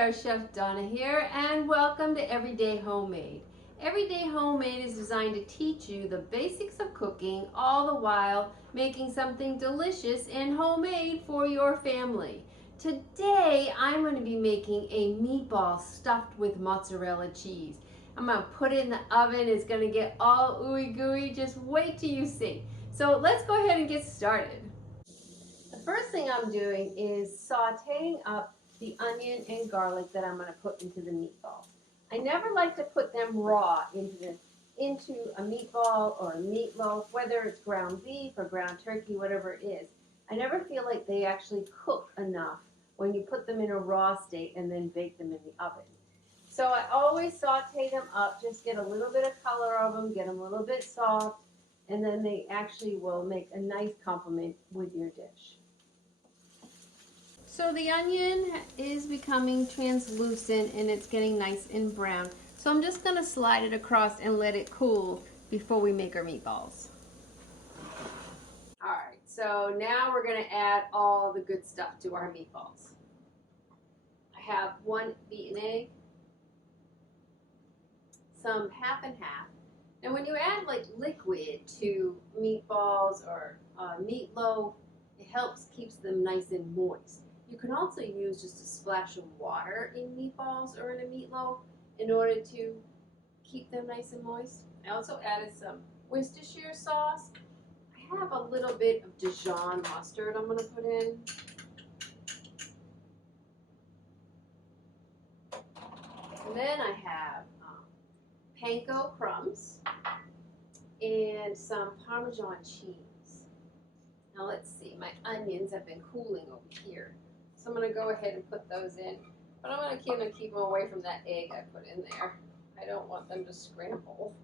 there, Chef Donna here, and welcome to Everyday Homemade. Everyday Homemade is designed to teach you the basics of cooking, all the while making something delicious and homemade for your family. Today, I'm going to be making a meatball stuffed with mozzarella cheese. I'm going to put it in the oven. It's going to get all ooey gooey. Just wait till you see. So let's go ahead and get started. The first thing I'm doing is sauteing up the onion and garlic that I'm going to put into the meatballs. I never like to put them raw into a meatball or a meatloaf, whether it's ground beef or ground turkey, whatever it is. I never feel like they actually cook enough when you put them in a raw state and then bake them in the oven. So I always saute them up, just get a little bit of color of them, get them a little bit soft, and then they actually will make a nice complement with your dish. So the onion is becoming translucent and it's getting nice and brown. So I'm just going to slide it across and let it cool before we make our meatballs. Alright, so now we're going to add all the good stuff to our meatballs. I have 1 beaten egg, some half and half. And when you add like liquid to meatballs or meatloaf, it helps keeps them nice and moist. You can also use just a splash of water in meatballs or in a meatloaf in order to keep them nice and moist. I also added some Worcestershire sauce. I have a little bit of Dijon mustard I'm going to put in. And then I have Panko crumbs and some Parmesan cheese. Now let's see, my onions have been cooling over here. So I'm going to go ahead and put those in, but I'm going to keep them away from that egg I put in there. I don't want them to scramble.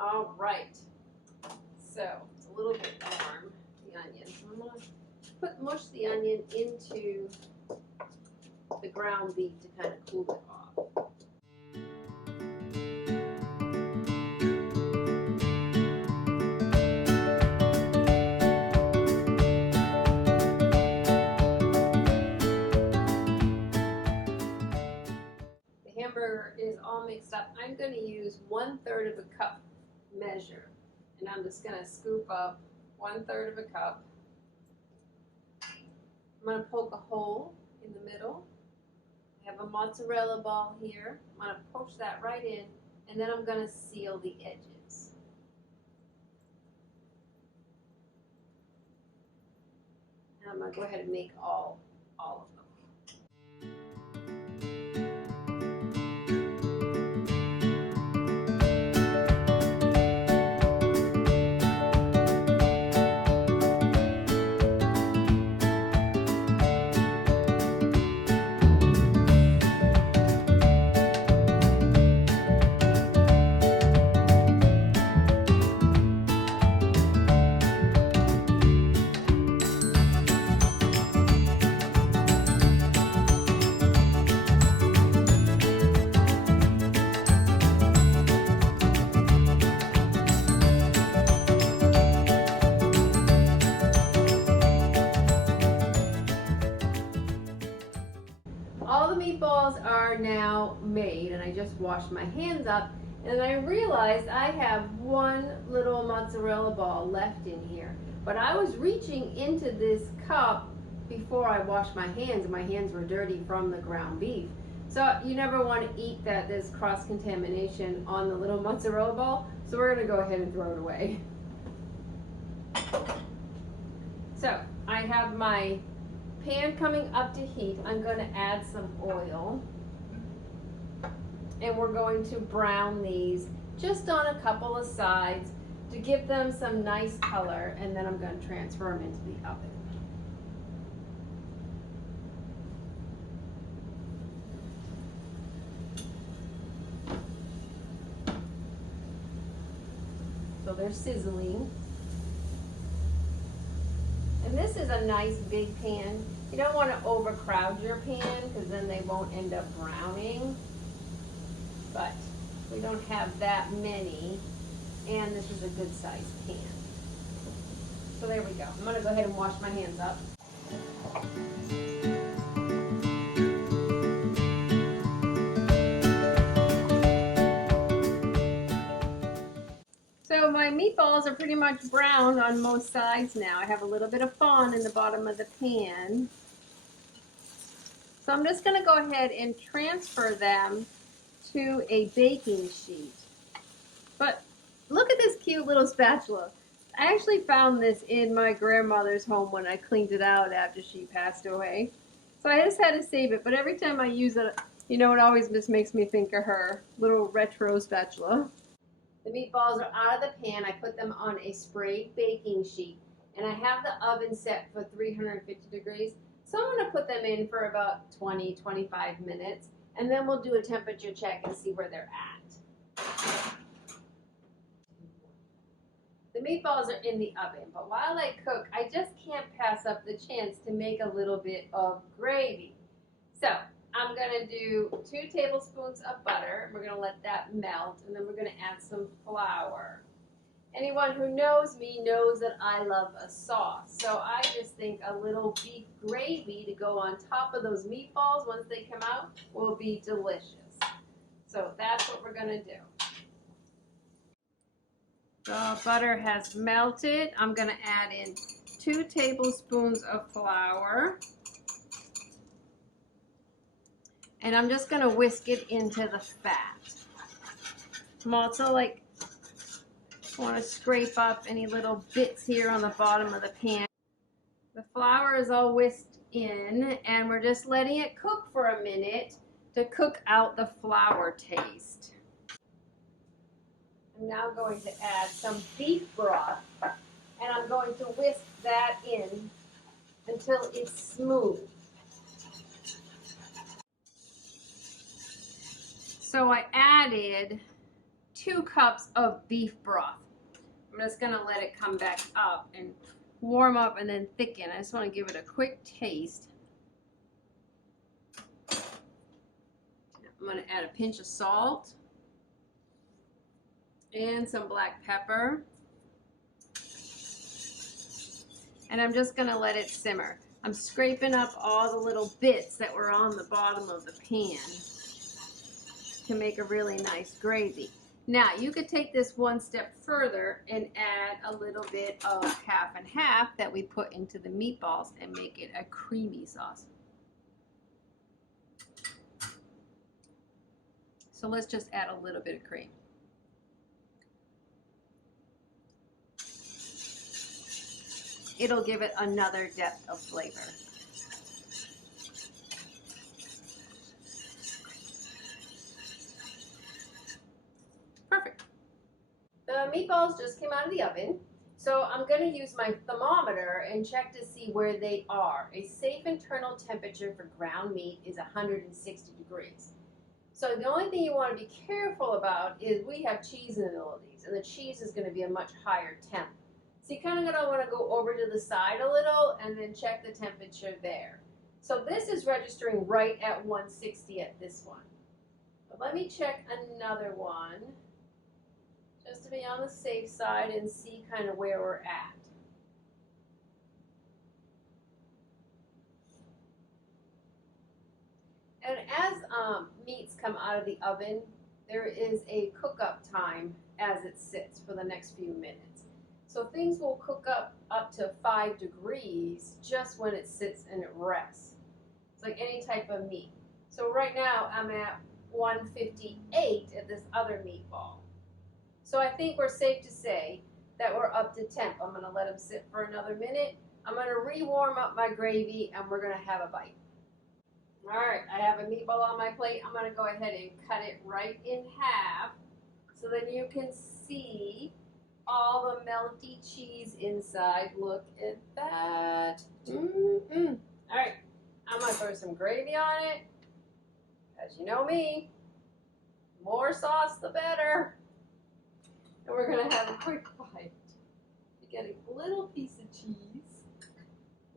All right, so it's a little bit warm, the onion. So I'm going to mush the onion into the ground beef to kind of cool it off. Hamburger is all mixed up. I'm going to use 1/3 of a cup measure, and I'm just going to scoop up 1/3 of a cup. I'm going to poke a hole in the middle. I have a mozzarella ball here. I'm going to push that right in, and then I'm going to seal the edges. And I'm going to go ahead and make all of them. All the meatballs are now made, and I just washed my hands up, and I realized I have one little mozzarella ball left in here. But I was reaching into this cup before I washed my hands, and my hands were dirty from the ground beef. So you never want to eat that. There's cross-contamination on the little mozzarella ball, so we're going to go ahead and throw it away. So I have my pan coming up to heat. I'm going to add some oil, and we're going to brown these just on a couple of sides to give them some nice color, and then I'm going to transfer them into the oven. So they're sizzling. And this is a nice big pan. You don't want to overcrowd your pan because then they won't end up browning. But we don't have that many, and this is a good sized pan. So there we go. I'm going to go ahead and wash my hands up. meatballs are pretty much brown on most sides now. I have a little bit of fond in the bottom of the pan. So I'm just going to go ahead and transfer them to a baking sheet. But look at this cute little spatula. I actually found this in my grandmother's home when I cleaned it out after she passed away. So I just had to save it, but every time I use it, you know, it always just makes me think of her. Little retro spatula. The meatballs are out of the pan. I put them on a sprayed baking sheet, and I have the oven set for 350 degrees. So I'm going to put them in for about 20-25 minutes, and then we'll do a temperature check and see where they're at. The meatballs are in the oven, but while I cook, I just can't pass up the chance to make a little bit of gravy. So I'm going to do 2 tablespoons of butter. We're going to let that melt, and then we're going to add some flour. Anyone who knows me knows that I love a sauce. So I just think a little beef gravy to go on top of those meatballs once they come out will be delicious. So that's what we're going to do. The butter has melted. I'm going to add in 2 tablespoons of flour. And I'm just going to whisk it into the fat. I'm also want to scrape up any little bits here on the bottom of the pan. The flour is all whisked in, and we're just letting it cook for a minute to cook out the flour taste. I'm now going to add some beef broth, and I'm going to whisk that in until it's smooth. So I added 2 cups of beef broth. I'm just going to let it come back up and warm up and then thicken. I just want to give it a quick taste. I'm going to add a pinch of salt and some black pepper. And I'm just going to let it simmer. I'm scraping up all the little bits that were on the bottom of the pan to make a really nice gravy. Now, you could take this one step further and add a little bit of half and half that we put into the meatballs and make it a creamy sauce. So let's just add a little bit of cream. It'll give it another depth of flavor. Perfect. The meatballs just came out of the oven, so I'm going to use my thermometer and check to see where they are. A safe internal temperature for ground meat is 160 degrees. So the only thing you want to be careful about is we have cheese in the middle of these, and the cheese is going to be a much higher temp. So you kind of going to want to go over to the side a little and then check the temperature there. So this is registering right at 160 at this one. But let me check another one, just to be on the safe side and see kind of where we're at. And as meats come out of the oven, there is a cook-up time as it sits for the next few minutes. So things will cook up to 5 degrees just when it sits and it rests. It's like any type of meat. So right now I'm at 158 at this other meatball. So I think we're safe to say that we're up to temp. I'm going to let them sit for another minute. I'm going to re-warm up my gravy, and we're going to have a bite. All right, I have a meatball on my plate. I'm going to go ahead and cut it right in half so then you can see all the melty cheese inside. Look at that. All right, I'm going to throw some gravy on it. As you know me, more sauce the better. And we're going to have a quick bite. You get a little piece of cheese.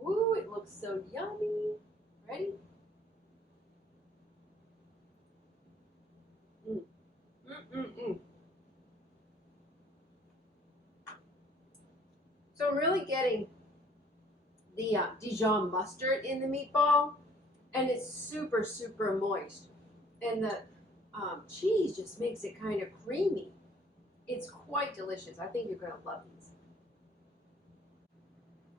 Ooh, it looks so yummy. Ready? So I'm really getting the Dijon mustard in the meatball, and it's super, super moist. And the cheese just makes it kind of creamy. It's quite delicious. I think you're going to love these.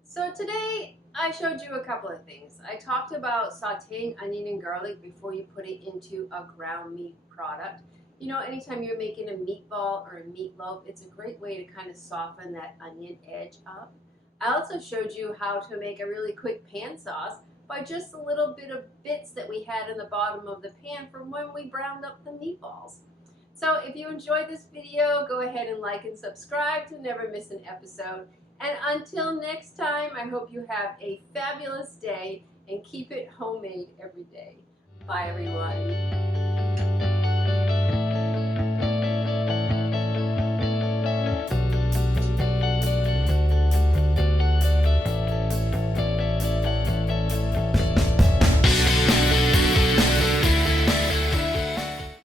So today I showed you a couple of things. I talked about sauteing onion and garlic before you put it into a ground meat product. You know, anytime you're making a meatball or a meatloaf, it's a great way to kind of soften that onion edge up. I also showed you how to make a really quick pan sauce by just a little bit of bits that we had in the bottom of the pan from when we browned up the meatballs. So if you enjoyed this video, go ahead and like and subscribe to never miss an episode. And until next time, I hope you have a fabulous day and keep it homemade every day. Bye, everyone.